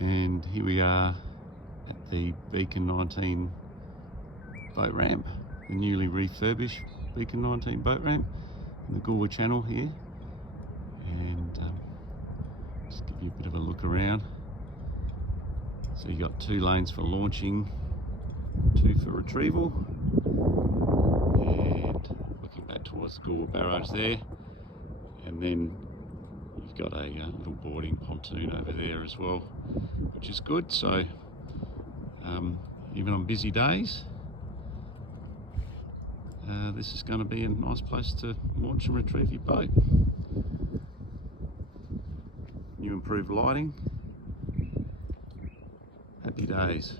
And here we are at the Beacon 19 boat ramp, the newly refurbished Beacon 19 boat ramp in the Goolwa Channel here. And just give you a bit of a look around. So you got 2 lanes for launching, 2 for retrieval, and looking back towards the Goolwa Barrage there. And then you've got a little boarding pontoon over there as well, which is good. So even on busy days, this is going to be a nice place to launch and retrieve your boat. New improved lighting. Happy days.